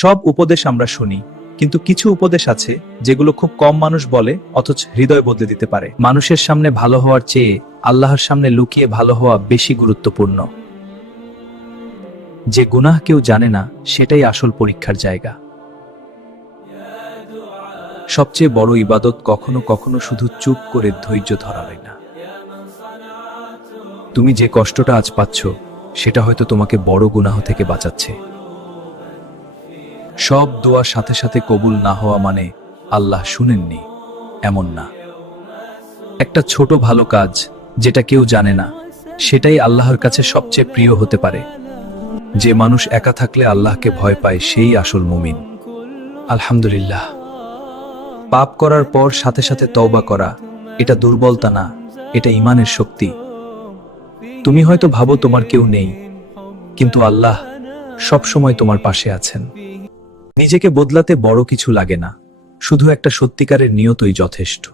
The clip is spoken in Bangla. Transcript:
সব উপদেশ আমরা শুনি, কিন্তু কিছু উপদেশ আছে যেগুলো খুব কম মানুষ বলে, অথচ হৃদয় বদলে দিতে পারে। মানুষের সামনে ভালো হওয়ার চেয়ে আল্লাহর সামনে লুকিয়ে ভালো হওয়া বেশি গুরুত্বপূর্ণ। যে গুনাহ কেউ জানে না, সেটাই আসল পরীক্ষার জায়গা। সবচেয়ে বড় ইবাদত কখনো কখনো শুধু চুপ করে ধৈর্য ধরা হয় না। তুমি যে কষ্টটা আজ পাচ্ছ, সেটা হয়তো তোমাকে বড় গুনাহ থেকে বাঁচাচ্ছে। সব দোয়ার সাথে সাথে কবুল না হওয়া মানে আল্লাহ শুনেননি, এমন না। একটা ছোট ভালো কাজ যেটা কেউ জানে না, সেটাই আল্লাহর কাছে সবচেয়ে প্রিয় হতে পারে। যে মানুষ একা থাকলে আল্লাহকে ভয় পায়, সেই আসল মুমিন। আলহামদুলিল্লাহ। পাপ করার পর সাথে সাথে তওবা করা, এটা দুর্বলতা না, এটা ঈমানের শক্তি। তুমি হয়তো ভাবো তোমার কেউ নেই, কিন্তু আল্লাহ সব সময় তোমার পাশে আছেন। নিজেকে বদলাতে বড় কিছু লাগে না, শুধু একটা সত্যিকারের নিয়তই যথেষ্ট।